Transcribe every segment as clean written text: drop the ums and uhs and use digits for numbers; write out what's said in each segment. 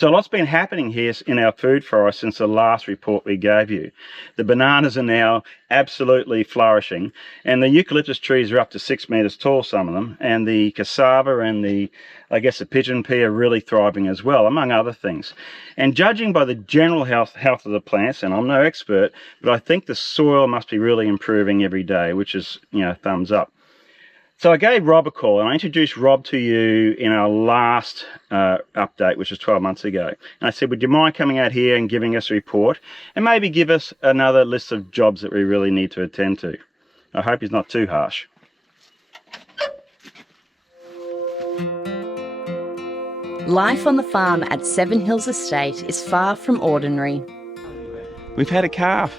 So a lot's been happening here in our food forest since the last report we gave you. The bananas are now absolutely flourishing, and the eucalyptus trees are up to 6 metres tall, some of them, and the cassava and the pigeon pea are really thriving as well, among other things. And judging by the general health of the plants, and I'm no expert, but I think the soil must be really improving every day, which is, thumbs up. So I gave Rob a call, and I introduced Rob to you in our last update, which was 12 months ago. And I said, would you mind coming out here and giving us a report, and maybe give us another list of jobs that we really need to attend to? I hope he's not too harsh. Life on the farm at Seven Hills Estate is far from ordinary. We've had a calf.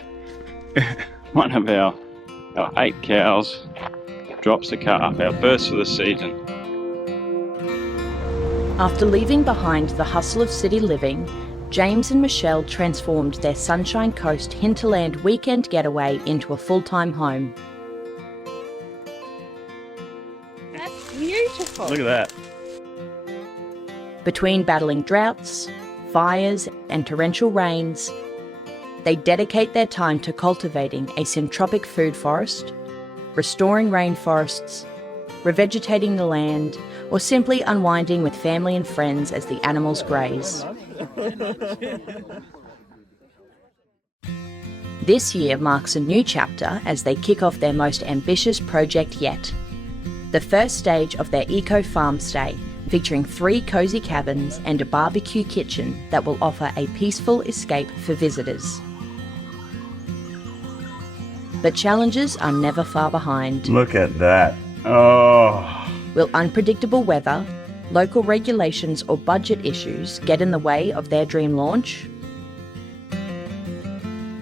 One of our 8 cows drops a calf, our first for the season. After leaving behind the hustle of city living, James and Michelle transformed their Sunshine Coast hinterland weekend getaway into a full-time home. That's beautiful. Look at that. Between battling droughts, fires and torrential rains, they dedicate their time to cultivating a syntropic food forest, restoring rainforests, revegetating the land, or simply unwinding with family and friends as the animals graze. This year marks a new chapter as they kick off their most ambitious project yet. The first stage of their eco-farm stay, featuring 3 cosy cabins and a barbecue kitchen that will offer a peaceful escape for visitors. But challenges are never far behind. Look at that. Oh. Will unpredictable weather, local regulations or budget issues get in the way of their dream launch?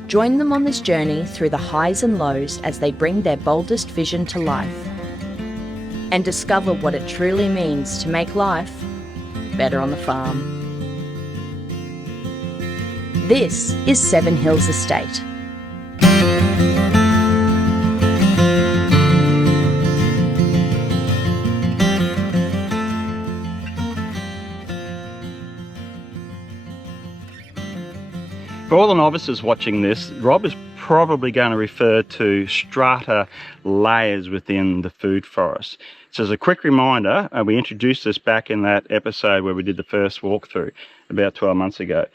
Join them on this journey through the highs and lows as they bring their boldest vision to life. And discover what it truly means to make life better on the farm. This is Seven Hills Estate. For all the novices watching this, Rob is probably going to refer to strata layers within the food forest. So as a quick reminder, we introduced this back in that episode where we did the first walkthrough about 12 months ago.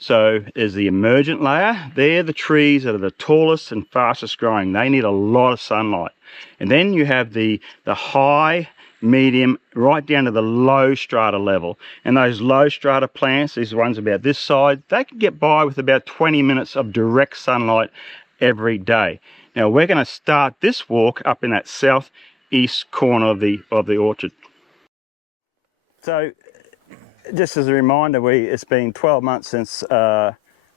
So there's the emergent layer. They're the trees that are the tallest and fastest growing. They need a lot of sunlight. And then you have the high, medium, right down to the low strata level. And those low strata plants, these ones about this side, they can get by with about 20 minutes of direct sunlight every day. Now we're going to start this walk up in that southeast corner of the orchard. So just as a reminder, it's been 12 months since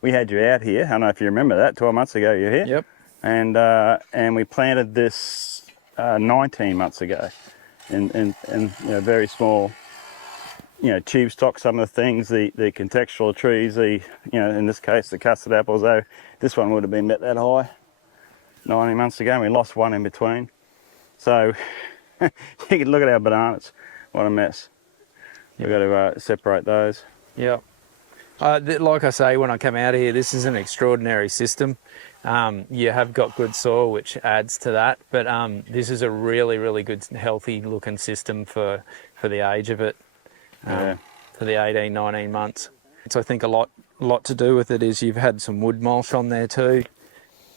we had you out here. I don't know if you remember that. 12 months ago you were here. Yep. And we planted this 19 months ago. In very small, tube stock, some of the things, the contextual trees, in this case the custard apples, though this one would have been about that high 19 months ago, and we lost one in between. So you can look at our bananas, what a mess. We've got to separate those. Yeah. Like I say, when I come out of here, this is an extraordinary system. You have got good soil, which adds to that, but this is a really, really good, healthy looking system for the age of it, for the 18, 19 months. So I think a lot to do with it is you've had some wood mulch on there too.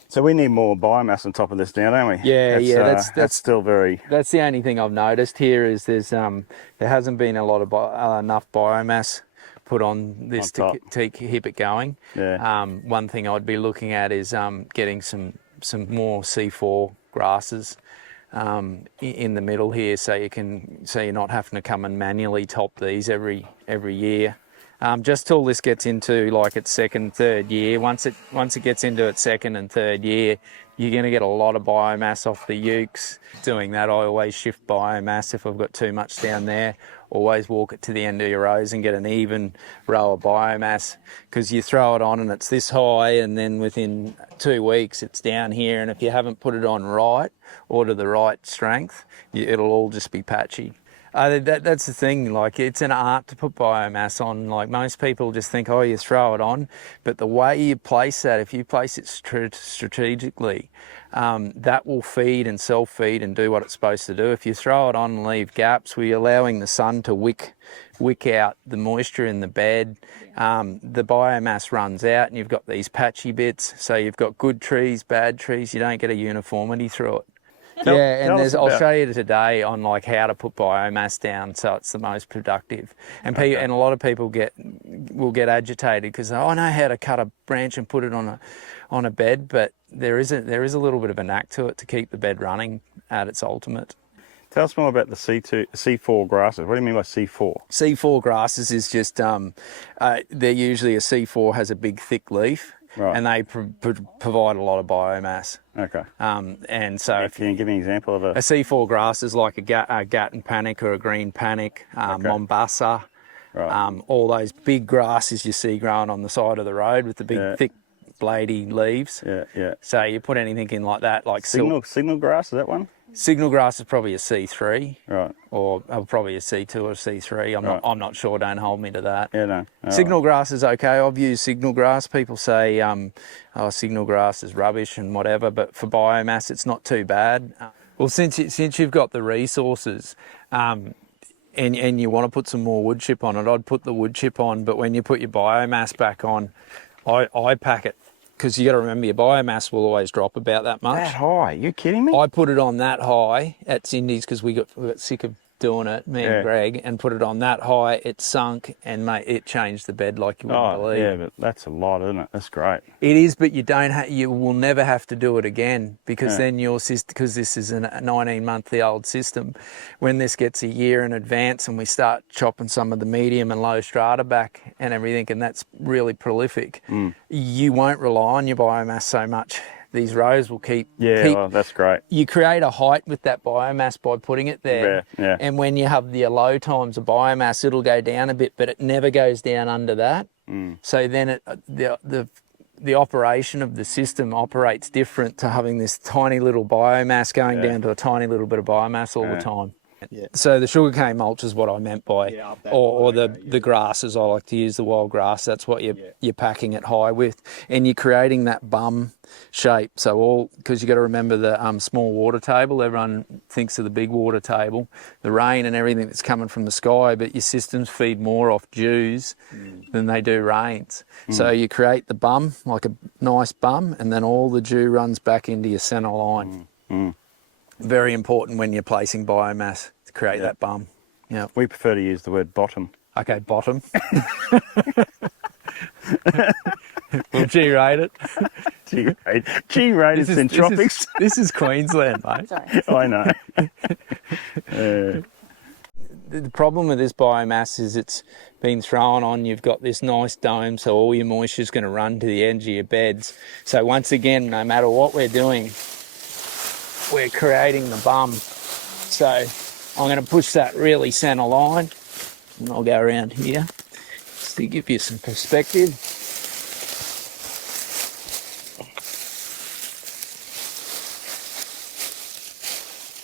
So we need more biomass on top of this now, don't we? Yeah, that's still very... That's the only thing I've noticed here is there hasn't been a lot of enough biomass put on this to keep it going. Yeah. One thing I'd be looking at is getting some more C4 grasses in the middle here, so you're not having to come and manually top these every year. Just till this gets into like its second, third year. Once it gets into its second and third year, you're going to get a lot of biomass off the ukes. Doing that, I always shift biomass if I've got too much down there. Always walk it to the end of your rows and get an even row of biomass, because you throw it on and it's this high, and then within 2 weeks it's down here, and if you haven't put it on right or to the right strength, it'll all just be patchy. That's the thing, like it's an art to put biomass on. Like most people just think, oh, you throw it on, but the way you place that, if you place it strategically, that will feed and self-feed and do what it's supposed to do. If you throw it on and leave gaps, we're allowing the sun to wick out the moisture in the bed. The biomass runs out and you've got these patchy bits. So you've got good trees, bad trees, you don't get a uniformity through it. I'll show you today on like how to put biomass down so it's the most productive. And and a lot of people will get agitated because I know how to cut a branch and put it on a bed, but there is a little bit of a knack to it to keep the bed running at its ultimate. Tell us more about the C4 grasses. What do you mean by C4? C4 grasses is just they're usually a C4 has a big thick leaf. Right. And they provide a lot of biomass. Okay. And so, can you give me an example of a C4 grass is like a Gatton panic or a green panic, Mombasa, right. All those big grasses you see growing on the side of the road with the big thick bladey leaves. Yeah. So you put anything in like that, like signal grass, is that one? Signal grass is probably a C3, right? Or probably a C2 or a C3. I'm not sure. Don't hold me to that. Yeah, no. Signal grass is okay. I've used signal grass. People say, signal grass is rubbish and whatever, but for biomass, it's not too bad. Well, since you've got the resources, and you want to put some more wood chip on it, I'd put the wood chip on. But when you put your biomass back on, I pack it. Because you got to remember, your biomass will always drop about that much. That high? You kidding me? I put it on that high at Cindy's because we got sick of doing it, me and Greg, and put it on that high. It sunk and it changed the bed like you wouldn't believe. Yeah, but that's a lot, isn't it? That's great. It is, but you will never have to do it again because then your system, because this is a 19-month-old system, when this gets a year in advance and we start chopping some of the medium and low strata back and everything, and that's really prolific, you won't rely on your biomass so much. These rows will keep... well, that's great. You create a height with that biomass by putting it there. Yeah. And when you have the low times of biomass, it'll go down a bit, but it never goes down under that. So then the operation of the system operates different to having this tiny little biomass going down to a tiny little bit of biomass all the time. Yeah. So the sugarcane mulch is what I meant by, or the grasses. I like to use the wild grass. That's what you're packing it high with, and you're creating that bum shape. So because you got to remember the small water table. Everyone thinks of the big water table, the rain and everything that's coming from the sky, but your systems feed more off dews than they do rains. So you create the bum like a nice bum, and then all the dew runs back into your centre line. Very important when you're placing biomass to create that bum. Yeah. We prefer to use the word bottom. Okay, bottom. We'll G-rate it. G-rated Syntropics. This is Queensland, mate. Sorry. I know. The problem with this biomass is it's been thrown on, you've got this nice dome, so all your moisture is going to run to the edge of your beds. So once again, no matter what we're doing, we're creating the bum. So I'm going to push that really centre line, and I'll go around here just to give you some perspective.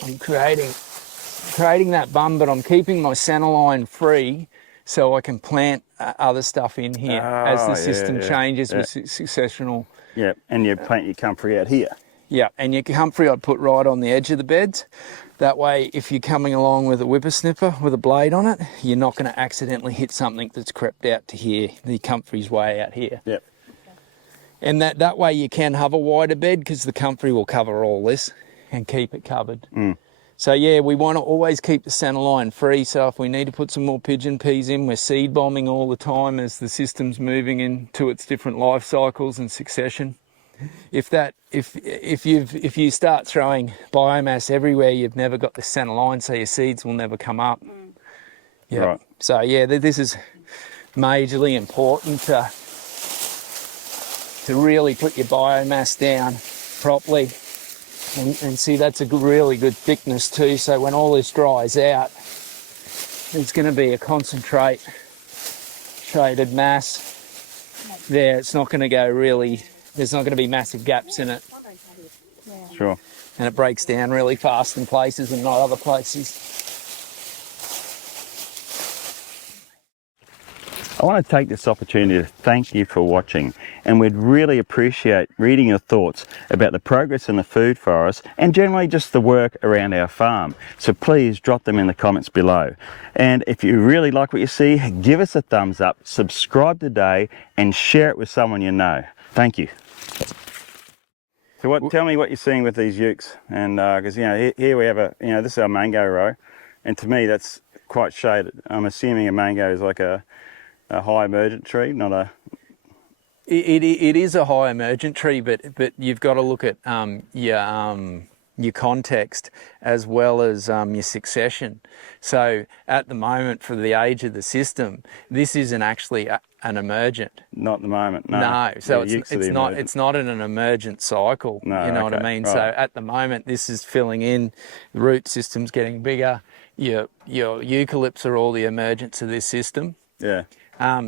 I'm creating that bum, but I'm keeping my centre line free so I can plant other stuff in here as the system changes with successional. Yeah, and you plant your comfrey out here. Yeah, and your comfrey I'd put right on the edge of the beds. That way, if you're coming along with a whippersnipper with a blade on it, you're not going to accidentally hit something that's crept out to here. The comfrey's way out here. Yep. And that way you can have a wider bed because the comfrey will cover all this and keep it covered. So yeah, we want to always keep the centre line free. So if we need to put some more pigeon peas in, we're seed bombing all the time as the system's moving into its different life cycles and succession. If you start throwing biomass everywhere, you've never got the centre line, so your seeds will never come up. Yeah. Right. So yeah, this is majorly important to really put your biomass down properly, and see that's a really good thickness too. So when all this dries out, it's going to be a concentrated mass there. It's not going to go really. There's not going to be massive gaps in it. Sure. And it breaks down really fast in places and not other places. I want to take this opportunity to thank you for watching, and we'd really appreciate reading your thoughts about the progress in the food forest and generally just the work around our farm. So please drop them in the comments below. And if you really like what you see, give us a thumbs up, subscribe today, and share it with someone you know. Thank you. So tell me what you're seeing with these ukes, and because here we have this is our mango row, and to me that's quite shaded. I'm assuming a mango is like a high emergent tree, not a... It is a high emergent tree, but you've got to look at your context as well as your succession. So at the moment, for the age of the system, this isn't actually an emergent. Not at the moment, no. No, so Yeah, it's not in an emergent cycle. No, you know what I okay, mean? right. So at the moment, this is filling in. The root system's getting bigger. Your eucalypts are all the emergents of this system. Yeah.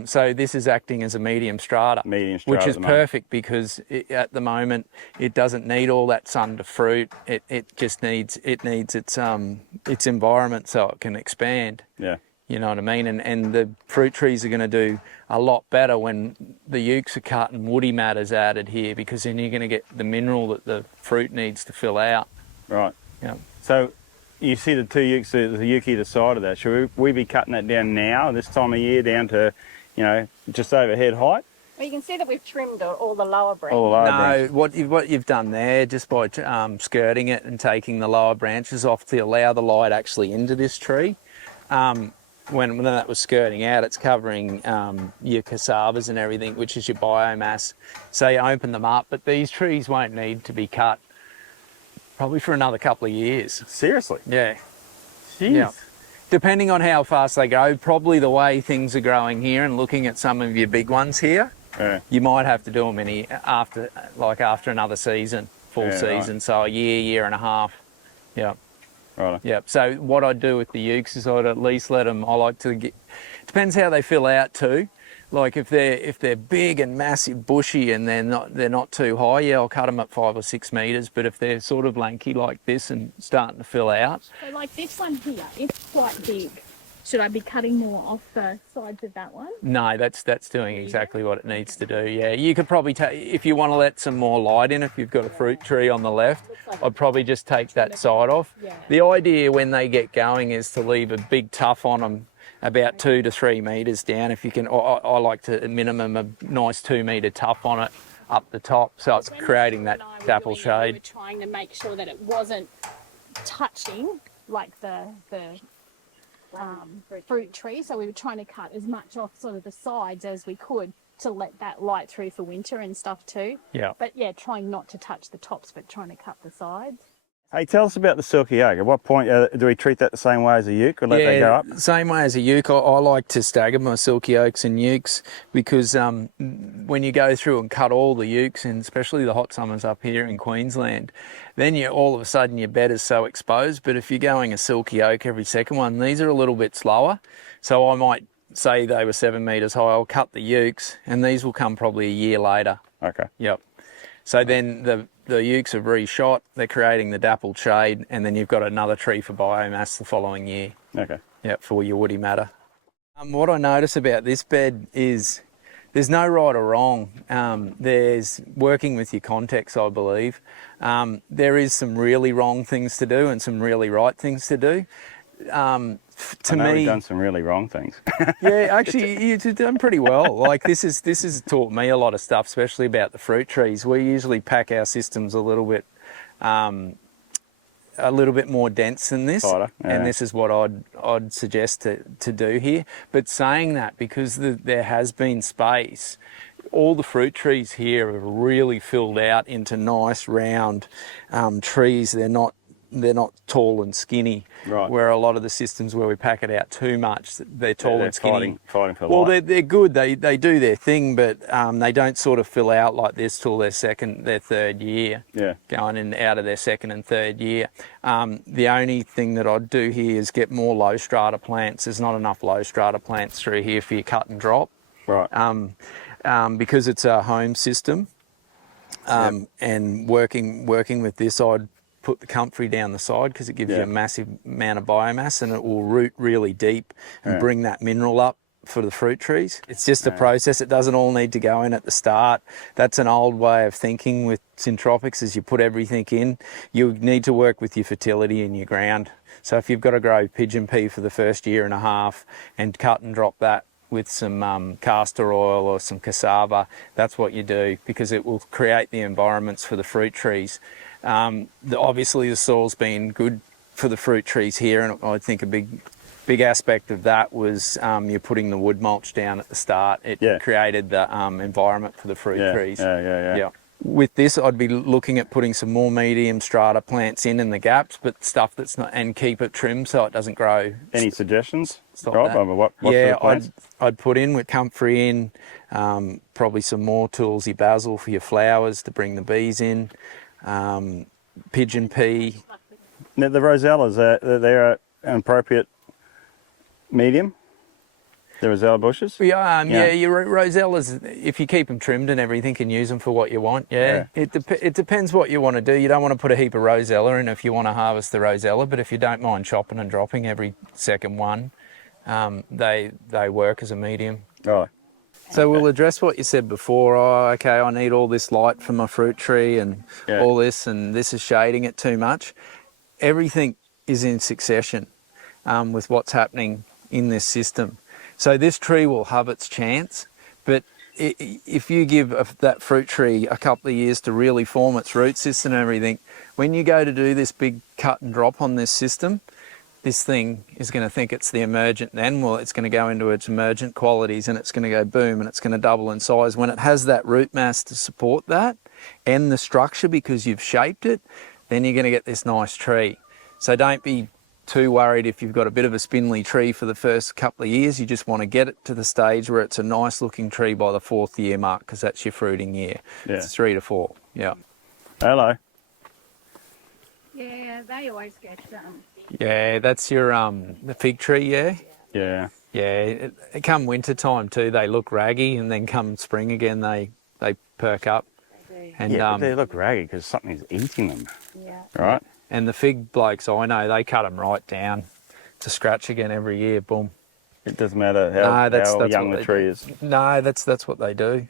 So this is acting as a medium strata, which is perfect because at the moment it doesn't need all that sun to fruit. It just needs its environment so it can expand. Yeah. You know what I mean? And the fruit trees are going to do a lot better when the ukes are cut and woody matter's added here, because then you're going to get the mineral that the fruit needs to fill out. Right. Yeah. So you see the two ukes, the uke either side of that. Should we be cutting that down now, this time of year, down to, just over head height? Well, you can see that we've trimmed all the lower branches. All the lower No, branches. what you've done there, just by skirting it and taking the lower branches off to allow the light actually into this tree, when that was skirting out, it's covering your cassavas and everything, which is your biomass. So you open them up, but these trees won't need to be cut probably for another couple of years. Seriously? Yeah. Jeez. Yeah. Depending on how fast they go, probably the way things are growing here and looking at some of your big ones here, Yeah. you might have to do them after another season, full season, right. So a year and a half. Yeah. Right. Yeah. So what I'd do with the ukes is I'd at least let them. I like to get. Depends how they fill out too. Like if they're big and massive, bushy, and they're not too high, yeah, I'll cut them at 5 or 6 meters. But if they're sort of lanky like this and starting to fill out, So like this one here, it's quite big. Should I be cutting more off the sides of that one? no, that's doing exactly what it needs to do. Yeah, you could probably take, if you want to let some more light in, if you've got a fruit tree on the left, I'd probably just take that side off. Yeah. The idea when they get going is to leave a big tuft on them about 2 to 3 meters down. If you can, I like to a minimum a nice 2 meter tuft on it up the top, so it's creating that dapple shade. We were trying to make sure that it wasn't touching like the fruit tree, so we were trying to cut as much off sort of the sides as we could to let that light through for winter and stuff too. Yeah. But yeah, trying not to touch the tops, but trying to cut the sides. Hey, tell us about the silky oak. At what point do we treat that the same way as a uke, or let that go up? Same way as a uke. I like to stagger my silky oaks and ukes because when you go through and cut all the ukes, and especially the hot summers up here in Queensland, then all of a sudden your bed is so exposed. But if you're going a silky oak every second one, these are a little bit slower. So I might say they were 7 meters high. I'll cut the ukes, and these will come probably a year later. Okay. Yep. So then the ukes have reshot, they're creating the dappled shade, and then you've got another tree for biomass the following year. Okay. Yeah, for your woody matter. What I notice about this bed is there's no right or wrong. There's working with your context, I believe. There is some really wrong things to do and some really right things to do. To me, we've done some really wrong things. yeah, actually, you've done pretty well. Like this has taught me a lot of stuff, especially about the fruit trees. We usually pack our systems a little bit more dense than this, Tighter, yeah. And this is what I'd suggest to do here. But saying that, because there has been space, all the fruit trees here are really filled out into nice round trees. They're not tall and skinny, right. Where a lot of the systems where we pack it out too much, they're tall and skinny. Fighting for well, life. they're good. They do their thing, but they don't sort of fill out like this till their third year. Yeah. Going in out of their second and third year. The only thing that I'd do here is get more low strata plants. There's not enough low strata plants through here for your cut and drop. Right. Because it's a home system. And working with this, I'd put the comfrey down the side because it gives you a massive amount of biomass, and it will root really deep and bring that mineral up for the fruit trees. It's just a process. It doesn't all need to go in at the start. That's an old way of thinking with Syntropics, is you put everything in. You need to work with your fertility in your ground. So if you've got to grow pigeon pea for the first year and a half and cut and drop that with some castor oil or some cassava, that's what you do, because it will create the environments for the fruit trees. Obviously the soil's been good for the fruit trees here, and I think a big aspect of that was you're putting the wood mulch down at the start. It created the environment for the fruit trees. Yeah. With this, I'd be looking at putting some more medium strata plants in the gaps, but stuff that's not, and keep it trimmed so it doesn't grow. Any suggestions, Rob, over what sort of plants? I'd put in with comfrey in, probably some more toolsy basil for your flowers to bring the bees in, pigeon pea. Now, the rosellas, they're an appropriate medium? The rosella bushes? Yeah, your rosellas, if you keep them trimmed and everything, can use them for what you want. It depends what you want to do. You don't want to put a heap of rosella in if you want to harvest the rosella, but if you don't mind chopping and dropping every second one, they work as a medium. Right. So we'll address what you said before. Oh, okay, I need all this light from my fruit tree and all this, and this is shading it too much. Everything is in succession with what's happening in this system. So this tree will have its chance, but if you give that fruit tree a couple of years to really form its root system and everything, when you go to do this big cut and drop on this system, this thing is going to think it's the emergent then. Well, it's going to go into its emergent qualities and it's going to go boom and it's going to double in size. When it has that root mass to support that and the structure because you've shaped it, then you're going to get this nice tree. So don't be too worried if you've got a bit of a spindly tree for the first couple of years. You just want to get it to the stage where it's a nice looking tree by the 4th year mark, because that's your fruiting year. It's 3 to 4. Hello. Yeah, they always get Yeah, that's your the fig tree. Yeah. It come winter time too, they look raggy, and then come spring again they perk up. And they look raggy because something's eating them. Yeah. Right. And the fig blokes I know, they cut them right down to scratch again every year. Boom. It doesn't matter how young the tree is. No, that's what they do.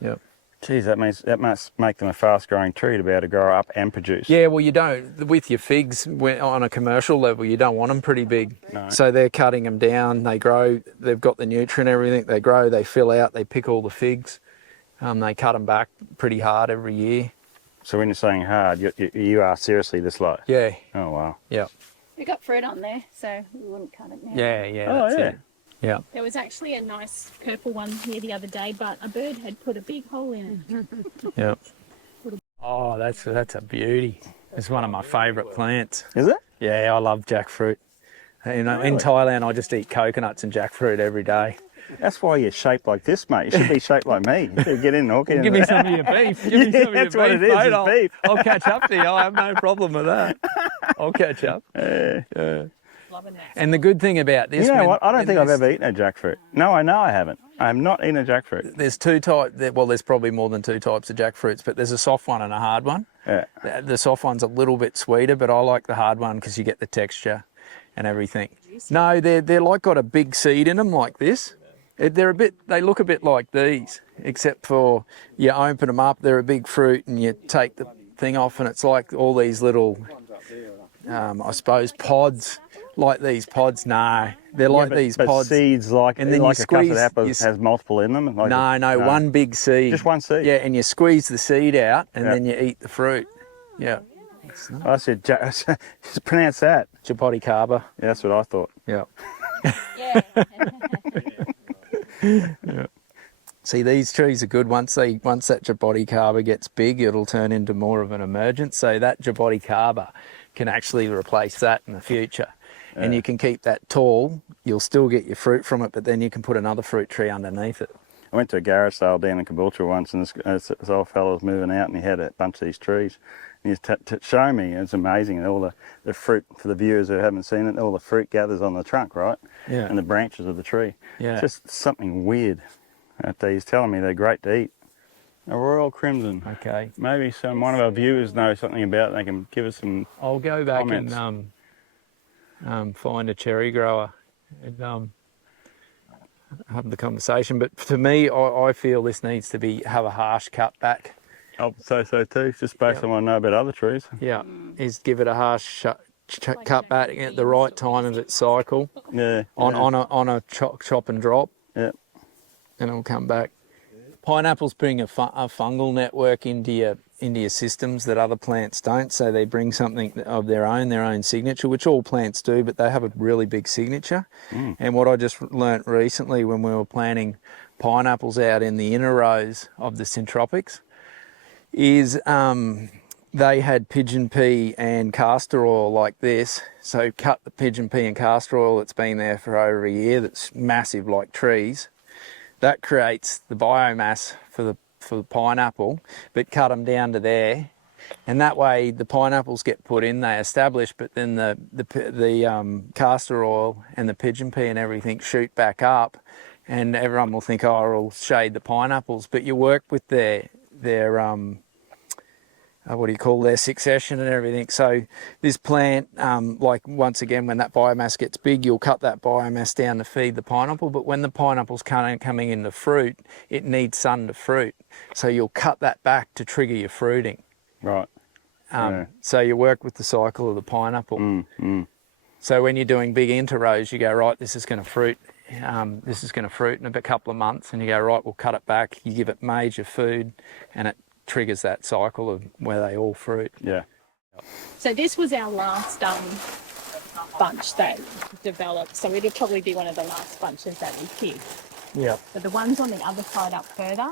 Yep. Geez, that must make them a fast-growing tree to be able to grow up and produce. Yeah, well, you don't, with your figs, on a commercial level, you don't want them pretty big. No. So they're cutting them down, they grow, they've got the nutrient, everything, they grow, they fill out, they pick all the figs. They cut them back pretty hard every year. So when you're saying hard, you are seriously this low? Yeah. Oh, wow. Yeah. We got fruit on there, so we wouldn't cut it now. Yeah, Oh, that's yeah. it. Yeah. There was actually a nice purple one here the other day, but a bird had put a big hole in it. Yeah. Oh, that's a beauty. It's one of my favourite plants. Is it? Yeah, I love jackfruit. You know, Really? in Thailand, I just eat coconuts and jackfruit every day. That's why you're shaped like this, mate. You should be shaped like me. You should get in and Give me some of your beef. Give me some of your that's what beef, it is, mate. it's beef. I'll catch up to you. I have no problem with that. I'll catch up. Yeah. Loving that. And the good thing about this... You know what? I don't think I've ever eaten a jackfruit. No, I know I haven't. I have not eaten a jackfruit. There's two types... Well, there's probably more than 2 types of jackfruits, but there's a soft one and a hard one. Yeah. The soft one's a little bit sweeter, but I like the hard one because you get the texture and everything. No, they're like got a big seed in them like this. They look a bit like these, except for you open them up, they're a big fruit, and you take the thing off, and it's like all these little, I suppose, pods, like these pods. No, they're like these pods. Seeds like, and then like you a custard squeeze, apple has multiple in them? Like no, one big seed. Just one seed? Yeah, and you squeeze the seed out, and then you eat the fruit. Yeah. I said, pronounce that. Jaboticaba. Yeah, that's what I thought. Yeah. Yeah. Yeah. See, these trees are good. Once that Jaboticaba gets big, it'll turn into more of an emergent. So that Jaboticaba can actually replace that in the future. Yeah. And you can keep that tall. You'll still get your fruit from it, but then you can put another fruit tree underneath it. I went to a garage sale down in Caboolture once, and this old fellow was moving out, and he had a bunch of these trees. And he was showing me, it's amazing, all the fruit, for the viewers who haven't seen it, all the fruit gathers on the trunk, right? Yeah. And the branches of the tree. Yeah. Just something weird. He's telling me they're great to eat. A royal crimson. Okay. Maybe one of our viewers knows something about it. They can give us some I'll go back comments. and find a cherry grower. And, have the conversation. But to me, I feel this needs to have a harsh cut back. I'll say so too, just based on what I know about other trees. Yeah, is give it a harsh cut back at the right time of its cycle. Yeah. On a chop and drop. Yeah. And it'll come back. Pineapples bring a fungal network into your systems that other plants don't. So they bring something of their own signature, which all plants do, but they have a really big signature. And what I just learnt recently when we were planting pineapples out in the inner rows of the Syntropics is they had pigeon pea and castor oil like this. So cut the pigeon pea and castor oil that's been there for over a year, that's massive like trees. That creates the biomass for the pineapple, but cut them down to there. And that way the pineapples get put in, they establish, but then the castor oil and the pigeon pea and everything shoot back up, and everyone will think, oh, it'll shade the pineapples. But you work with their their succession and everything. So this plant, like once again, when that biomass gets big, you'll cut that biomass down to feed the pineapple. But when the pineapple's coming into fruit, it needs sun to fruit. So you'll cut that back to trigger your fruiting. Right. So you work with the cycle of the pineapple. So when you're doing big interrows, you go, right, this is going to fruit. This is going to fruit in a couple of months, and you go, right, we'll cut it back. You give it major food, and it triggers that cycle of where they all fruit. Yeah. So this was our last bunch that developed. So it'll probably be one of the last bunches that we pick. Yeah. But the ones on the other side up further,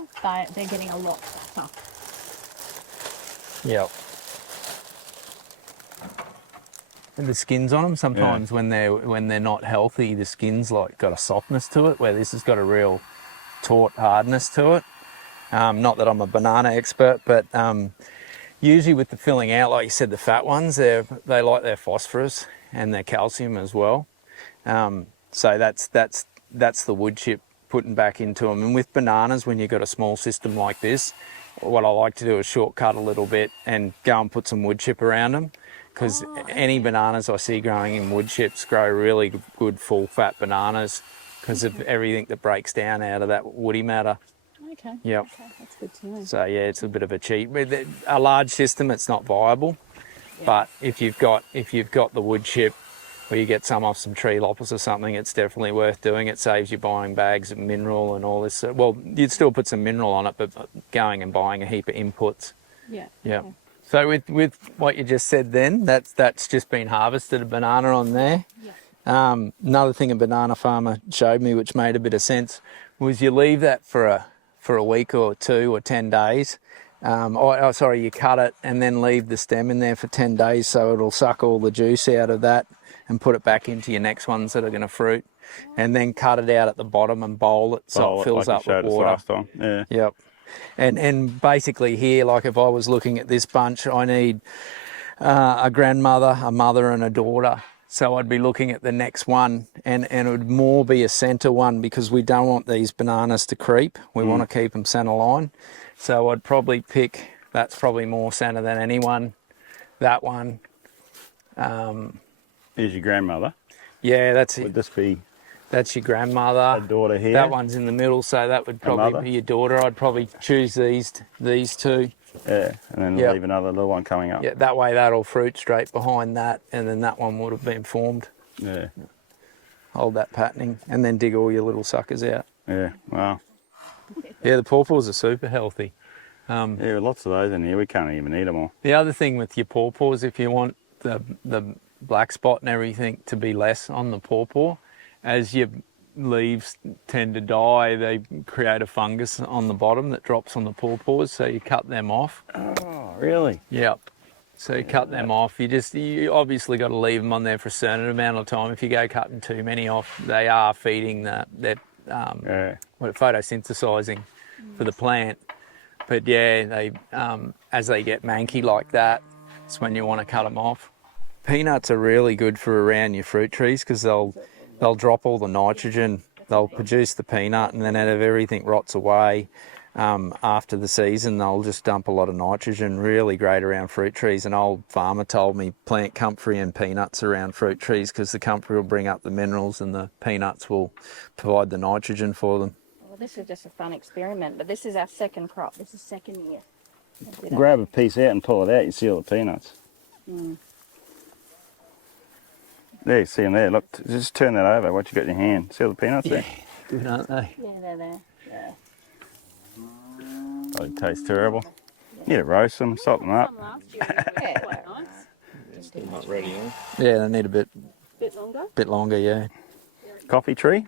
they're getting a lot better. Yeah. And the skins on them sometimes when they're not healthy, the skin's like got a softness to it, where this has got a real taut hardness to it. Not that I'm a banana expert, but usually with the filling out, like you said, the fat ones, they like their phosphorus and their calcium as well. So that's the wood chip putting back into them. And with bananas, when you've got a small system like this, what I like to do is shortcut a little bit and go and put some wood chip around them, because any bananas I see growing in wood chips grow really good full fat bananas because of everything that breaks down out of that woody matter. Okay. Yep. Okay, that's good to know. So yeah, it's a bit of a cheat. With a large system, it's not viable. Yeah. But if you've got the wood chip, or you get some off some tree loppers or something, it's definitely worth doing. It saves you buying bags of mineral and all this. Well, you'd still put some mineral on it, but going and buying a heap of inputs. Yeah. Yeah. Okay. So with what you just said then, that's just been harvested, a banana on there. Yeah. Another thing a banana farmer showed me, which made a bit of sense, was you leave that for a week or 2 or 10 days. You cut it and then leave the stem in there for 10 days, so it'll suck all the juice out of that and put it back into your next ones that are going to fruit, and then cut it out at the bottom and bowl it so it fills up with water. Last time. Yeah. Yep. And basically here, like if I was looking at this bunch, I need a grandmother, a mother and a daughter. So I'd be looking at the next one, and it would more be a centre one, because we don't want these bananas to creep. We want to keep them centre line. So I'd probably pick, that's probably more centre than anyone, that one. Here's your grandmother. Yeah, that's it. Would this be That's your grandmother. a daughter here? That one's in the middle, so that would probably be your daughter. I'd probably choose these two. Yeah, and then leave another little one coming up. Yeah, that way that'll fruit straight behind that, and then that one would have been formed. Yeah. Hold that patterning, and then dig all your little suckers out. Yeah, wow. Yeah, the pawpaws are super healthy. Yeah, lots of those in here. We can't even eat them all. The other thing with your pawpaws, if you want the black spot and everything to be less on the pawpaw, as your leaves tend to die, they create a fungus on the bottom that drops on the pawpaws, so you cut them off. Oh, really? Yep. So you cut them off. You obviously got to leave them on there for a certain amount of time. If you go cutting too many off, they are feeding photosynthesizing for the plant. But yeah, they as they get manky like that, it's when you want to cut them off. Peanuts are really good for around your fruit trees, because they'll drop all the nitrogen. They'll produce the peanut, and then out of everything rots away. after the season, they'll just dump a lot of nitrogen, really great around fruit trees. An old farmer told me plant comfrey and peanuts around fruit trees because the comfrey will bring up the minerals and the peanuts will provide the nitrogen for them. Well, this is just a fun experiment, but this is our second crop. This is second year. Grab a piece out and pull it out, you see all the peanuts. There, you see them there. Look, just turn that over, what you got in your hand. See all the peanuts there? Good, aren't they? Yeah, they're there. Yeah. Oh, they taste terrible. You need to roast them, salt them up. Last year, yeah, quite nice. Still not ready, huh? Yeah, they need a bit Bit longer. yeah. Coffee tree?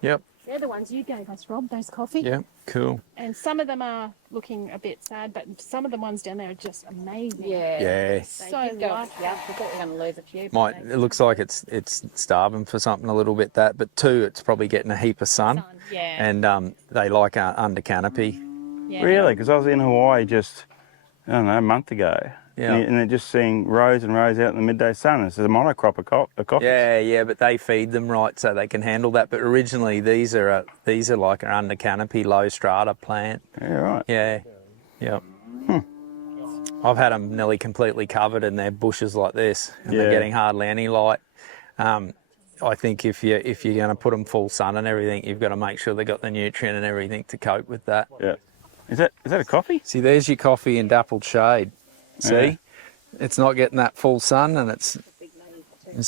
Yep, They're the ones you gave us, Rob, those coffee. yep, cool. And some of them are looking a bit sad, but some of the ones down there are just amazing. Yeah. Yeah. So They did go, light. yeah, we thought we were going to lose a few. It looks like it's starving for something a little bit, that, but two, it's probably getting a heap of sun. Yeah. And they like under canopy. Yeah. Really? Because I was in Hawaii just, I don't know, a month ago. Yeah. And they're just seeing rows and rows out in the midday sun. It's a monocrop of coffee. Yeah, but they feed them right so they can handle that. But originally these are like an under canopy low strata plant. Yeah, right. Yeah, yep. I've had them nearly completely covered and they're bushes like this, and they're getting hardly any light. I think if you're going to put them full sun and everything, you've got to make sure they've got the nutrient and everything to cope with that. Yeah. Is that a coffee? See, there's your coffee in dappled shade. See, Yeah. it's not getting that full sun and it's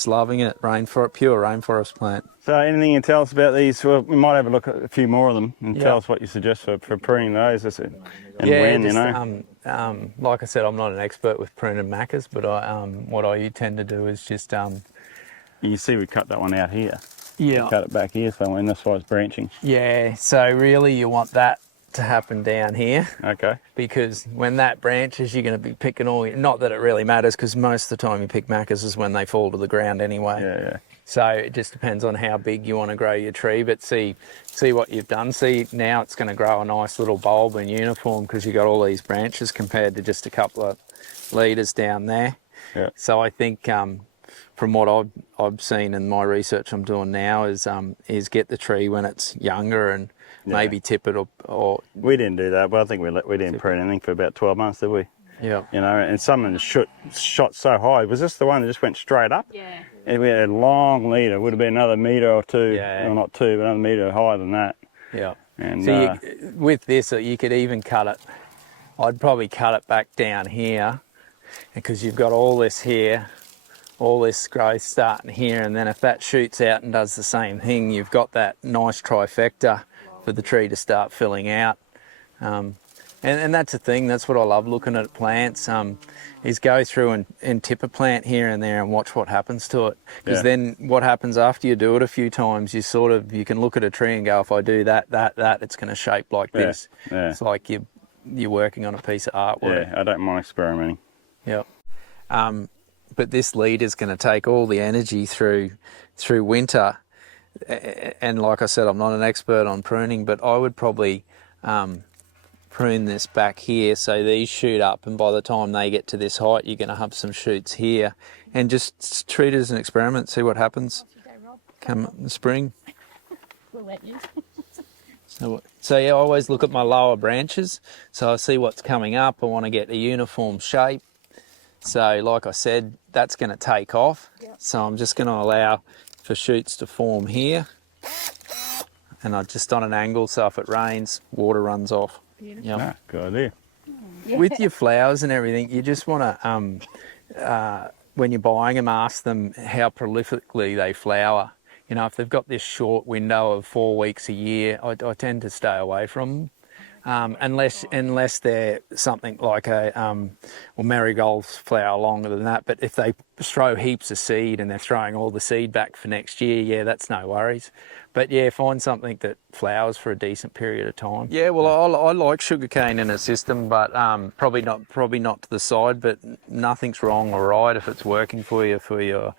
loving it. Pure rainforest plant. So anything you tell us about these? Well, we might have a look at a few more of them and tell us what you suggest for pruning those. And when, you know. Like I said, I'm not an expert with pruning macas, but what I tend to do is just You see we cut that one out here. yeah. Cut it back here, so and that's why it's branching. Yeah, so really you want that to happen down here, Okay. because when that branches, you're going to be picking not that it really matters, because most of the time you pick macas is when they fall to the ground anyway. Yeah. So it just depends on how big you want to grow your tree, but see what you've done. See, now it's going to grow a nice little bulb in uniform because you've got all these branches compared to just a couple of leaders down there. Yeah. So I think from what I've seen in my research I'm doing now is get the tree when it's younger and maybe tip it or We didn't do that, but I think we didn't prune anything for about 12 months, did we? yeah. You know, and some of them shot so high. Was this the one that just went straight up? Yeah. And we had a long leader. Would have been another metre or two. Yeah. Well, not two, but another metre higher than that. Yeah. And So with this, you could even cut it. I'd probably cut it back down here, because you've got all this here, all this growth starting here, and then if that shoots out and does the same thing, you've got that nice trifecta for the tree to start filling out. And that's the thing, that's what I love looking at plants, is go through and tip a plant here and there and watch what happens to it. Because then what happens after you do it a few times, you can look at a tree and go, if I do that, it's going to shape like this. Yeah. It's like you're working on a piece of artwork. Yeah, I don't mind experimenting. Yep. But this lead is going to take all the energy through winter. And like I said, I'm not an expert on pruning, but I would probably prune this back here so these shoot up, and by the time they get to this height, you're going to have some shoots here. And just treat it as an experiment, see what happens come the spring. We'll let you. So yeah, I always look at my lower branches, so I see what's coming up. I want to get a uniform shape. So like I said, that's going to take off. So I'm just going to allow for shoots to form here. And I just on an angle, so if it rains, water runs off. Ah, good idea. With your flowers and everything, you just want to, when you're buying them, ask them how prolifically they flower. You know, if they've got this short window of 4 weeks a year, I tend to stay away from them. Unless they're something like marigolds flower longer than that. But if they throw heaps of seed and they're throwing all the seed back for next year, yeah, that's no worries. But yeah, find something that flowers for a decent period of time. Yeah, well, I like sugarcane in a system, but probably not to the side. But nothing's wrong or right if it's working for you for your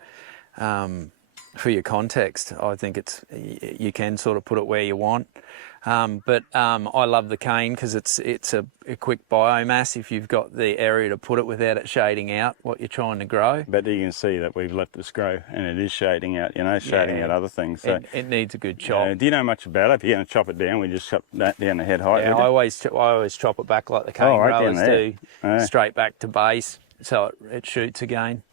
for your context. I think you can sort of put it where you want. But I love the cane because it's a quick biomass if you've got the area to put it without it shading out what you're trying to grow. But you can see that we've let this grow and it is shading out, shading out other things. So, it needs a good chop. do you know much about it? If you're going to chop it down, we just chop that down to head height. Yeah, I always chop it back like the cane growers do, straight back to base so it shoots again.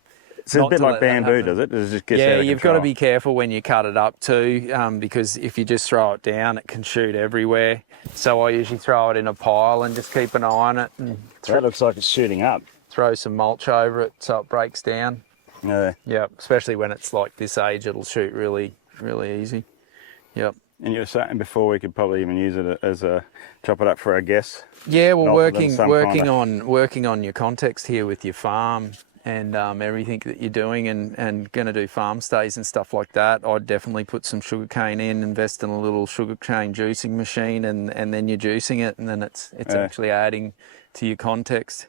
So it's a bit like bamboo, does it? It just gets out of you've got to be careful when you cut it up too, because if you just throw it down, it can shoot everywhere. So I usually throw it in a pile and just keep an eye on it. And that looks like it's shooting up. Throw some mulch over it so it breaks down. Yeah. Yep, especially when it's like this age, it'll shoot really, really easy. Yep. And you were saying before we could probably even use it as a chop it up for our guests. Yeah, well, working on your context here with your farm and everything that you're doing and going to do farm stays and stuff like that, I'd definitely put some sugarcane in, invest in a little sugarcane juicing machine, and then you're juicing it, and then it's actually adding to your context.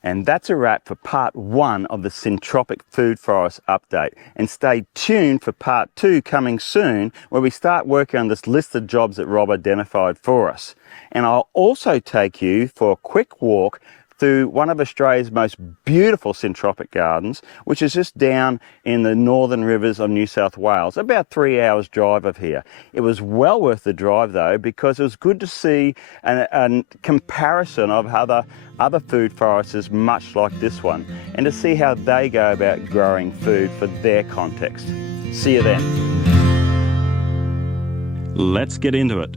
And that's a wrap for part 1 of the Syntropic Food Forest update. And stay tuned for part 2 coming soon, where we start working on this list of jobs that Rob identified for us. And I'll also take you for a quick walk through one of Australia's most beautiful syntropic gardens, which is just down in the northern rivers of New South Wales, about 3 hours drive of here. It was well worth the drive though, because it was good to see a comparison of other food forests much like this one, and to see how they go about growing food for their context. See you then. Let's get into it.